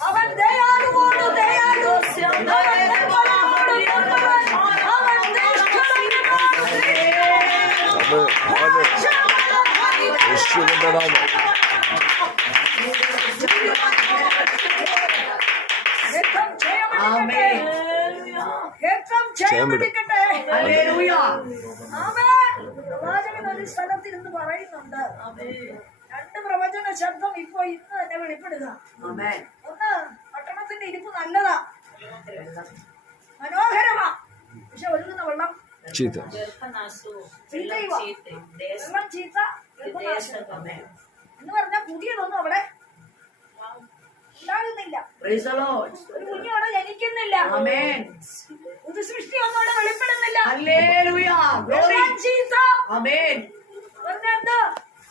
അവൻ ദയാലുവോട് ദയാലു. യേശുവിന്റെ നാമം ജയമെടുക്കട്ടെ ആമേൻ. പ്രവാചകൻ ഒരു സ്ഥലത്ത് ഇരുന്ന് പറയുന്നുണ്ട്. രണ്ട് പ്രവചന ശബ്ദം ഇപ്പൊ ഇന്ന് തന്നെ വെളിപ്പെടുക ആമേൻ ഒന്ന് പട്ടണത്തിന്റെ ഇരിപ്പ് നല്ലതാ. മനോഹരമാ. പക്ഷെ ഒഴുകുന്ന വെള്ളം ചീത്ത. വെള്ളം ചീത്ത. എന്ന് പറഞ്ഞാൽ പുതിയതൊന്നും അവിടെ ഉണ്ടാകുന്നില്ല. പ്രൈസ് ദി ലോർഡ് ഒരു കുഞ്ഞു അവിടെ ജനിക്കുന്നില്ല. ആമേൻ. പുതു സൃഷ്ടി ഒന്നും അവിടെ വെളിപ്പെടുന്നില്ല. ചീത്ത. ആമേൻ. പറഞ്ഞെന്ത്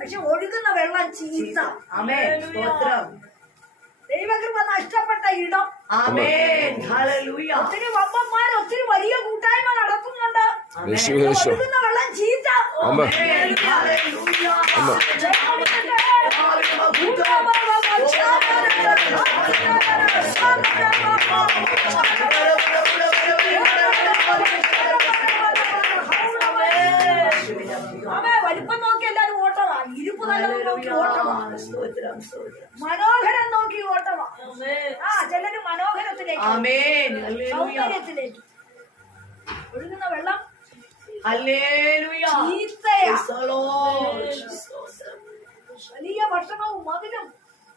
പക്ഷെ ഒഴുകുന്ന വെള്ളം ചീത്ത. ആമേൻ സ്തോത്രം. ദൈവകൃപ നഷ്ടപ്പെട്ട ഇടം. ആമേൻ ഹല്ലേലൂയ. ഒത്തിരി വമ്പന്മാർ ഒത്തിരി വലിയ കൂട്ടായ്മ നടക്കുന്നുണ്ട് ഒഴുകുന്ന വെള്ളം ചീത്ത. വലിപ്പം ഇരുപ്പ് നല്ലത് നോക്കി ഓട്ടമാണ് മനോഹരം നോക്കി ഓട്ടമാണ് ആ ചിലര് മനോഹരത്തിലേക്ക്. സൗന്ദര്യത്തിലേക്ക്. ഒഴുകുന്ന വെള്ളം. വലിയ ഭക്ഷണവും മതിലും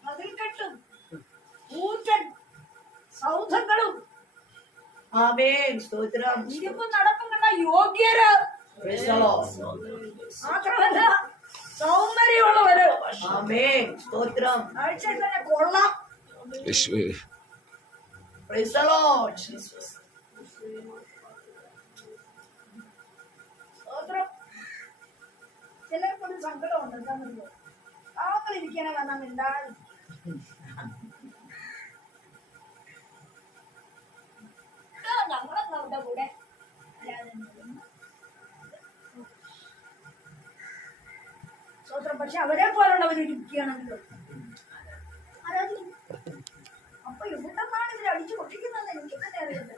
മതിൽക്കെട്ടും ഊറ്റൻ സൗധങ്ങളും. നടക്കുന്ന ഇരുപ്പും നടപ്പും കണ്ട യോഗ്യര്. മാത്രമല്ല സൗന്ദര്യമുള്ളവര്. ആമേൻ. സ്തോത്രം. കാഴ്ചയിൽ തന്നെ കൊള്ളാം. യേശു Praise the Lord. Jesus. സ്തോത്രം. ചിലർക്കൊരു സങ്കടമുണ്ട് എന്താണെന്നറിയോ ആങ്ങളിരിക്കണ വന്നാൽ മിണ്ടാതെ. ആ, ഞങ്ങളെന്നാ അവിടെ കൂടെ അല്ലാതെ ഒന്നും. സ്തോത്രം പക്ഷെ അവരെ പോലുള്ളവർ ഇരിക്കുകയാണല്ലോ അപ്പൊ എവിടെന്നാണ് ഇവർ അടിച്ചു പൊട്ടിക്കുന്നത് എനിക്ക് തന്നെ അറിയില്ല.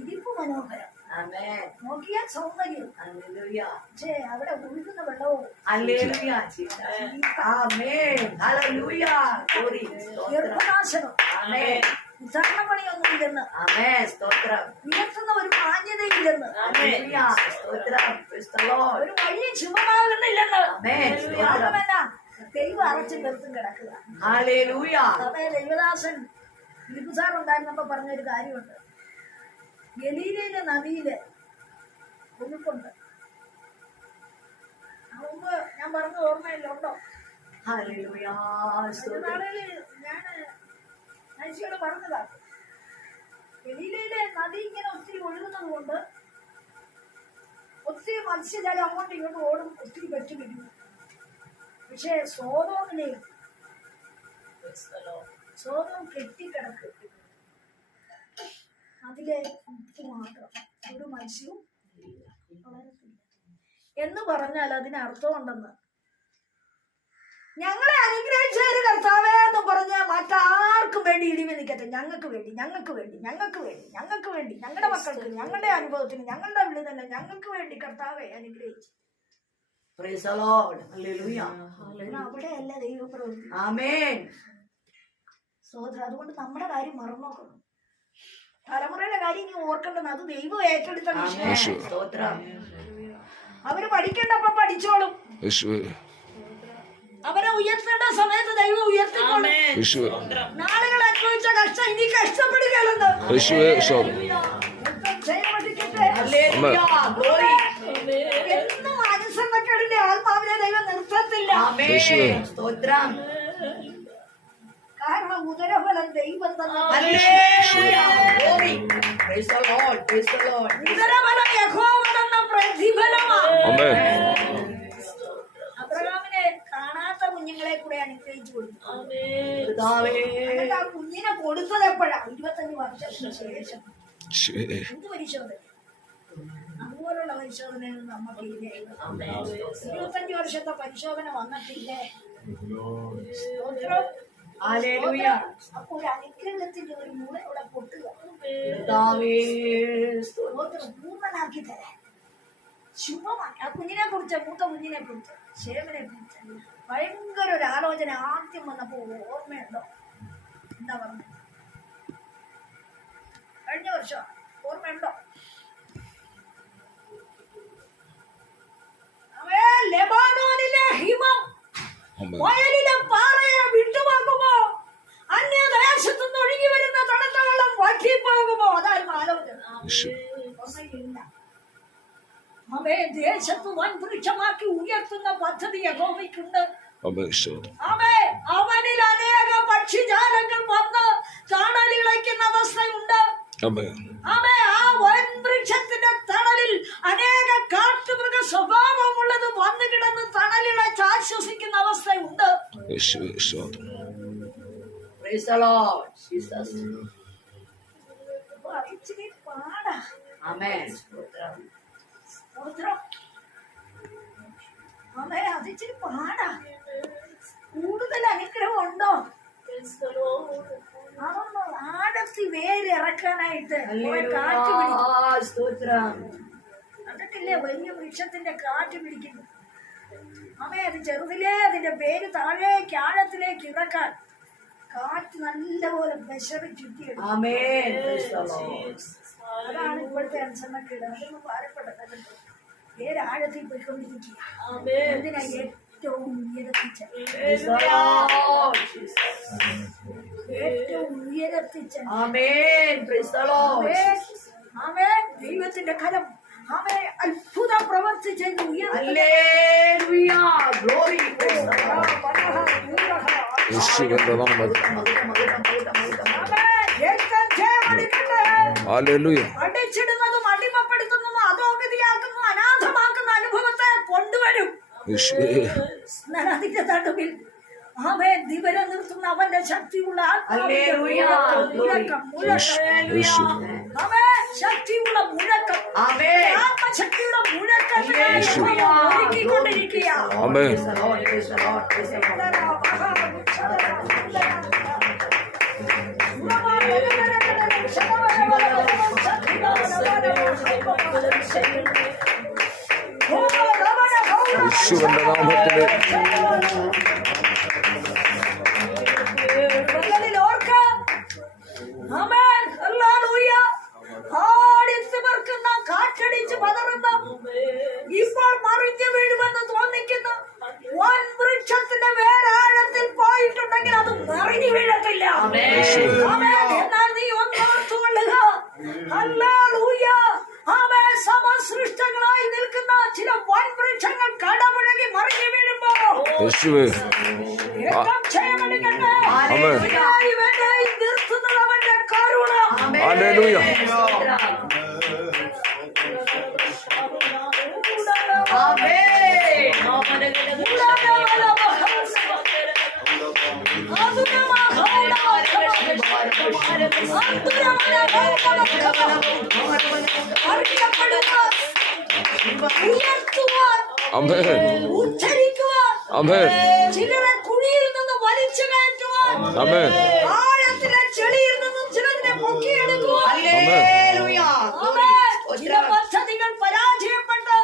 ഇരിപ്പ് മനോഹരം. നോക്കിയാൽ സൗന്ദര്യം. പക്ഷേ അവിടെ ഒഴുകുന്ന വെള്ളവും. ഗർഭനാശനം ഇല്ലെന്ന് ആമേൻ. സ്തോത്രം. ഉയർത്തുന്ന ഒരു മാന്യതയില്ലെന്ന്. സ്തോത്രം. ഒരു വലിയ ചുമമാകുന്നില്ലെന്ന് ദൈവം അറച്ചും വെറുത്തും കിടക്കുക. ദൈവദാസൻ ഇരുപുസാർ ഉണ്ടായിരുന്നപ്പോ പറഞ്ഞൊരു കാര്യമുണ്ട്. ഗലീലയിലെ നദിയിൽ ഒഴുക്കുണ്ട് മുമ്പ് ഞാൻ പറഞ്ഞ ഓർമ്മയില്ല ഉണ്ടോ ഹല്ലേലൂയ ഒരു പറഞ്ഞതാണ് ഗലീലയിലെ നദി ഇങ്ങനെ ഒത്തിരി ഒഴുകുന്നത് കൊണ്ട് ഒത്തിരി മത്സ്യജലം അങ്ങോട്ടും ഇങ്ങോട്ടും ഓടും ഒത്തിരി പെട്ടു പിടിക്കും. പക്ഷേ സ്വതോമിനെ സോതോം കെട്ടിക്കിടക്ക്. അതിലെ ഉപ്പ് മാത്രം. ഒരു മത്സ്യവും എന്ന് പറഞ്ഞാൽ അതിന് അർത്ഥമുണ്ടെന്ന് ഞങ്ങളെ അനുഗ്രഹിച്ചൊരു കർത്താവേ എന്ന് പറഞ്ഞ മറ്റാർക്കും വേണ്ടി ഇടിവ് നിൽക്കട്ടെ ഞങ്ങൾക്ക് വേണ്ടി ഞങ്ങൾക്ക് വേണ്ടി ഞങ്ങൾക്ക് വേണ്ടി ഞങ്ങൾക്ക് വേണ്ടി. ഞങ്ങളുടെ മക്കൾക്ക് ഞങ്ങളുടെ അനുഭവത്തിന് ഞങ്ങളുടെ വിളി തന്നെ ഞങ്ങൾക്ക് വേണ്ടി കർത്താവെ അനുഗ്രഹിച്ചു. അവിടെയല്ല ദൈവപ്രവൃത്തി സോദര അതുകൊണ്ട് നമ്മുടെ കാര്യം മറന്നോക്കണം. തലമുറയുടെ കാര്യം ഇനി ഓർക്കേണ്ടത് അത് ദൈവം ഏറ്റെടുത്ത അവർ പഠിക്കേണ്ടപ്പോ പഠിച്ചോളും. യേശു അവരെ ഉയർത്തേണ്ട സമയത്ത് ദൈവം ഉയർത്തിക്കൊണ്ട് നാളുകൾ അനുഭവിച്ച കഷ്ടം ഇനി കഷ്ടപ്പെടുകയാണ്. എന്നും അനുസരണക്കേടിന്റെ ആത്മാവിനെ ദൈവം നിർത്തത്തില്ല. കാരണം ഉദരഫലം ദൈവം. ഉദരഫലം യഹോവ തന്ന പ്രതിഫലമാണ്. കുഞ്ഞുങ്ങളെ കൂടെ അനുഗ്രഹിച്ചു കൊടുക്കും ആ കുഞ്ഞിനെ കൊടുത്തത് എപ്പോഴാ? ഇരുപത്തഞ്ച് വർഷത്തിന് ശേഷം. എന്ത് പരിശോധന? അതുപോലുള്ള പരിശോധനയൊന്നും നമുക്കില്ലേ ഇരുപത്തഞ്ച് വർഷത്തെ പരിശോധന വന്നിട്ടില്ലേ. അപ്പോൾ ഒരു അനുഗ്രഹത്തിന്റെ ഒരു മൂല ഇവിടെ പൊട്ടുക. പൂർണനാക്കി തരാൻ. ശുഭമാക്കി ആ കുഞ്ഞിനെ കുറിച്ച് മൂത്ത കുഞ്ഞിനെ കുറിച്ച് കുറിച്ച് ഭയങ്കര ഒരു ആലോചന ആദ്യം വന്നപ്പോ ഓർമ്മയുണ്ടോ? എന്താ പറഞ്ഞു? കഴിഞ്ഞ വർഷം ഓർമ്മയുണ്ടോ? ലെബാനോനിലെ ഹിമം വയലിലെ പാറയെ വിട്ടുപോകുമോ? അന്യദേശത്തുനിന്ന് ഒഴുകി വരുന്ന തണുത്ത വെള്ളം വറ്റിപ്പോകുമോ? അതായിരുന്നു ആലോചന. അവയെ ദേശത്ത് വൻ വൃക്ഷമാക്കി ഉയർത്തുന്ന പദ്ധതി യഹോവയ്ക്കുണ്ട്. അവനിൽ അനേക പക്ഷിജാലങ്ങൾ വന്ന് തണലിളയ്ക്കുന്ന അവസ്ഥയുണ്ട്. ആ വൻ വൃക്ഷത്തിന്റെ തണലിൽ അനേക കാട്ടുമൃഗ സ്വഭാവമുള്ളത് വന്നു കിടന്ന് തണലിളച്ച് ആശ്വസിക്കുന്ന അവസ്ഥയുണ്ട്. യേശുവേ സ്തോത്രം Praise the Lord. Jesus. അപ്പൊ അത് ഇച്ചിരി പാടാ Amen. സ്തോത്രം. സ്തോത്രം. അതിച്ചിരി പാടാ. കൂടുതൽ അനുഗ്രഹം ഉണ്ടോ? അതൊന്ന് ആഴത്തിൽ വേരിറക്കാനായിട്ട് കുറെ കാറ്റ് പിടിക്കും. കണ്ടിട്ടില്ലേ? വലിയ വൃക്ഷത്തിന്റെ കാറ്റ് പിടിക്കുന്നു അവയെ അത് ചെറുതിലേ അതിന്റെ പേര് താഴേക്ക് ആഴത്തിലേക്ക് ഇറക്കാൻ കാറ്റ് നല്ലപോലെ വിശറി ചുറ്റിയെടുക്കും. അതാണ് ഇപ്പോഴത്തെ അനുസരണക്കേട്. അതൊന്നും പാരപ്പെടരുത് പേര് ആഴത്തിൽ പോയിക്കൊണ്ടിരിക്കുക എന്തിനാ ഏറ്റവും ഉയരത്തിച്ച Praise the Lord. Jesus. ഏറ്റവും ഉയരത്തിച്ച Amen. Praise the Lord. അവേ ദൈവത്തിന്റെ കലം അവേ അത്ഭുതം പ്രവർത്തിച്ചെന്ന് ഉയർത്തി Hallelujah. കൊണ്ടുവരും യേശുവേ എന്നാൽ അതിന്റെ നടുവിൽ അവൻ ദിവര നിർത്തുന്ന അവന്റെ ശക്തിയുള്ള ആത്മാവിന്റെ ഹല്ലേലൂയ. മുഴക്കം മുഴക്കം യേശു അവൻ ശക്തിയുള്ള മുഴക്കം Amen. ആത്മശക്തിയുടെ മുഴക്കത്തിനെ Hallelujah. ഒരുക്കിക്കൊണ്ടിരിക്കുക ಯೇಸುವೆ ಆಮೆನ್ ಹalleluya Amen. ആമേൻ ചിലരെ കുഴിയിൽ നിന്ന് വലിച്ചു കയറ്റുവാൻ ആമേൻ ആഴത്തിലെ ചെളിയിൽ നിന്നും ചിലതിനെ പൊക്കിയെടുക്കുവാൻ. ആമേൻ. ചില പദ്ധതികൾ പരാജയപ്പെട്ട്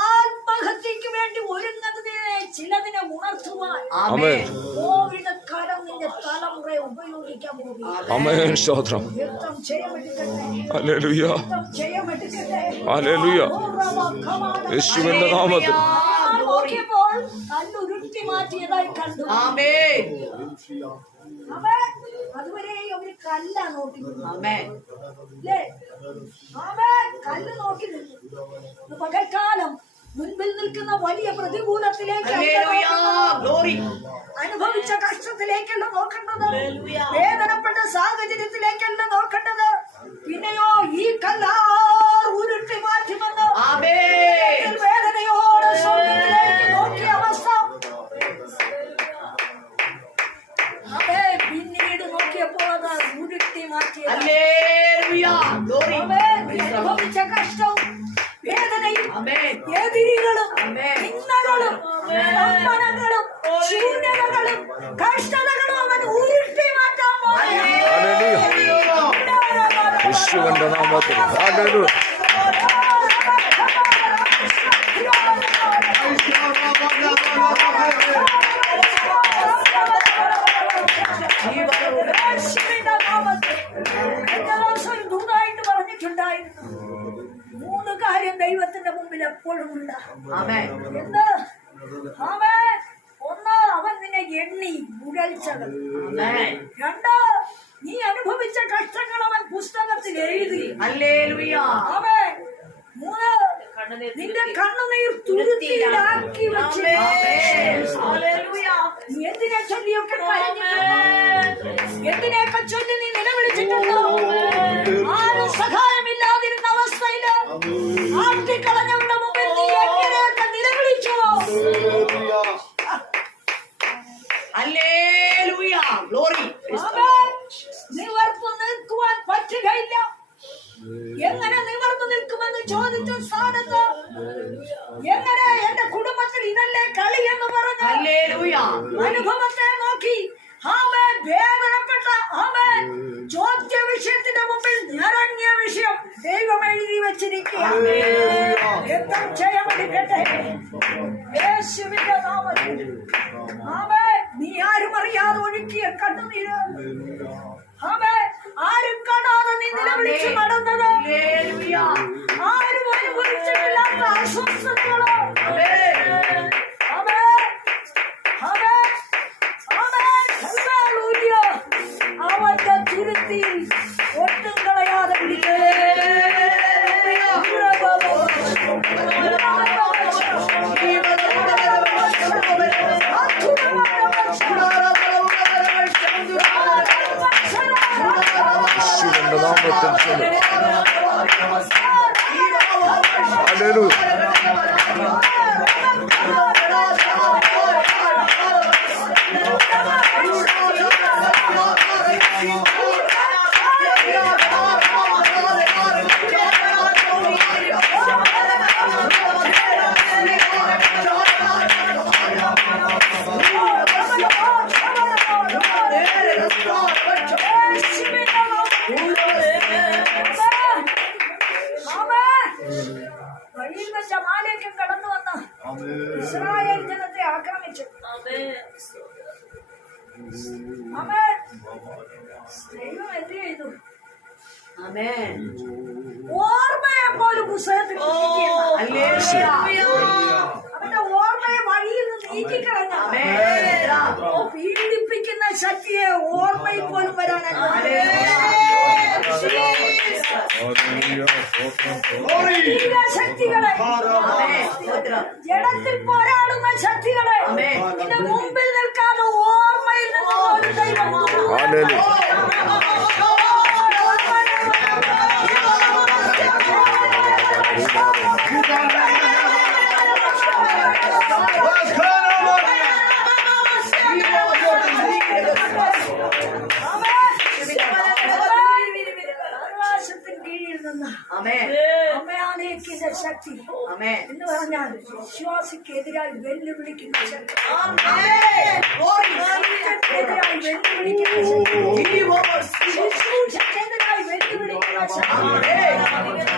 ആത്മഹത്യക്ക് വേണ്ടി ഒരുങ്ങുന്നതിനെ ചിലതിനെ ഉണർത്തുവാൻ. ആമേൻ കോവിഡ് കാലം നിന്റെ തലമുറയെ ഉപയോഗിക്കാൻ പോകും ആമേൻ സ്തോത്രം യേശുവിന്റെ നാമത്തിൽ. കല്ലുരുട്ടി മാറ്റിയതായി കണ്ടു. അവൻ അതുവരെ അവർ കല്ല നോക്കി. Amen. ആമേൻ. കല്ല് നോക്കി നിന്നു പകൽക്കാലം മുൻപിൽ നിൽക്കുന്ന വലിയ പ്രതികൂലത്തിലേക്ക്. അനുഭവിച്ച കഷ്ടത്തിലേക്കല്ല നോക്കേണ്ടത് വേദനപ്പെട്ട സാഹചര്യത്തിലേക്കല്ല നോക്കേണ്ടത് പിന്നെയോ ഈ കല്ലാർ ഉരുട്ടി മാറ്റുമെന്ന്. വേദനയോടെ സ്വർഗത്തിലേക്ക് നോക്കിയ അവസ്ഥ പറഞ്ഞിട്ടുണ്ടായിരുന്നു മൂന്ന് കാര്യം ദൈവത്തിന്റെ മുമ്പിൽ എപ്പോഴും ഉണ്ടാകും Amen. എന്ത് അവൻ ഒന്ന് അവൻ നിന്നെ എണ്ണി മുഴൽച്ചകൾ രണ്ടോ നീ അനുഭവിച്ച കഷ്ടങ്ങൾ അവൻ പുസ്തകത്തിൽ എഴുതി. മൂന്ന് നിന്റെ കണ്ണുനീർ തുരുത്തിയിലാക്കി വെച്ചു. നീ എന്തിനെ ചൊല്ലിയൊക്കെ എന്തിനെയൊക്കെ ചൊല്ലി നീ നിലവിളിച്ചിട്ടുണ്ടോ? വേദനപ്പെട്ട അവൻ ചോദ്യ വിഷയത്തിന്റെ മുമ്പിൽ നിറങ്ങിയ വിഷയം ദൈവം എഴുതി വെച്ചിരിക്കുക എന്താ ചെയ്യാമെടുക്കട്ടെ യേശുവിന്റെ നാമത്തിൽ. അവൻ നീ ആരും അറിയാതെ ഒഴുക്കിയ കണ്ണുനീര്. അവൻ ആരും കാണാതെ നീ നിലവിളിച്ച് നടന്നത്. ആരും അനുഭവിച്ചിട്ടില്ലാത്ത അസ്വസ്ഥതകളോ അവന്റെ ഓർമ്മയെ പോലും പുസ്തകത്തിൽ. അവന്റെ ഓർമ്മയെ വഴിയിൽ നിന്ന് നീക്കിക്കളഞ്ഞ ഓ, പീഡിപ്പിക്കുന്ന ശക്തിയെ ഓർമ്മയിൽ പോലും വരാനല്ല. ശക്തികളെ. ജഡത്തിൽ പോരാടുന്ന ശക്തികളെ. നിന്റെ മുമ്പിൽ നിൽക്കാതെ ഓർമ്മയിൽ നിന്ന് நான் விசுவாசிக்கு எதிராய் வெல்லுவிழிக்கிறேன் எதிராய் வெல்லுவிழிக்கிறேன் எதிராய் வெல்லுவிழிக்கிறேன்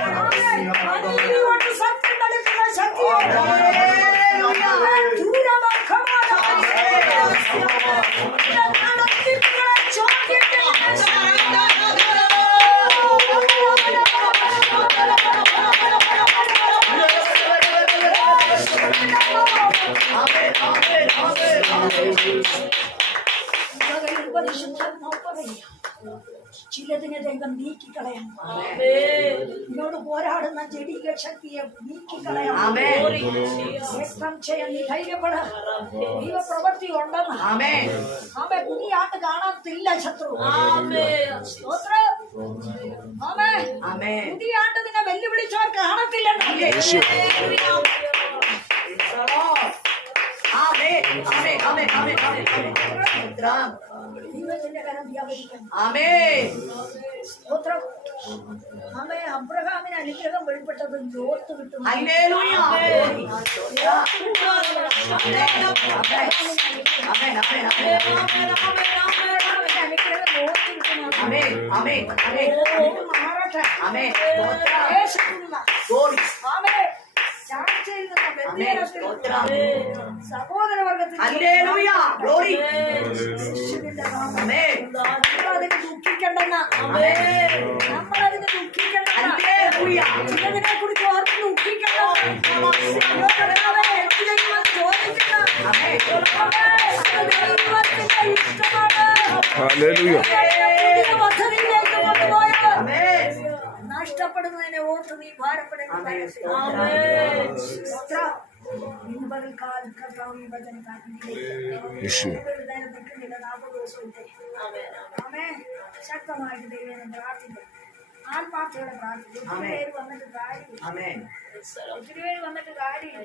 അനുഗ്രഹം വെളിപ്പെട്ടത് ലോത്ത് കിട്ടും ഹല്ലേലൂയ സ്തോത്രം ആമേൻ ആമേൻ ആമേൻ അബ്രഹാമിന് അനുഗ്രഹം ലോത്ത് കിട്ടുന്നു ആമേൻ ആമേൻ ആമേൻ ലോത്ത് മാറട്ടെ ആമേൻ സ്തോത്രം ദേശത്തുനിന്ന Glory. ആമേ महाराष्ट्र ആമേൻ നമ്മളതിന് ദുഃഖിക്കണ്ടെന്ന. നമ്മളതിന് ഹല്ലേലൂയ. ചിലതിനെ കുറിച്ച് ഓർത്ത് ദുഃഖിക്കണ്ടെന്ന അയ്യോ നഷ്ടപ്പെടുന്നതിനെ ഓർത്ത് നീ ഭാരപ്പെടുന്ന. ഇന്ന് പകൽക്കാലം കർത്താവ് വചനം കാട്ടിലേക്ക് നാൽപ്പത് ശക്തമായിട്ട് ദൈവം പ്രാർത്ഥിക്കും ആത്മാർത്ഥയോടെ പ്രാർത്ഥിക്കും ഒത്തിരി. പേര് വന്നിട്ട് കാര്യം ആമേൻ. ഒത്തിരി പേര് വന്നിട്ട് കാര്യം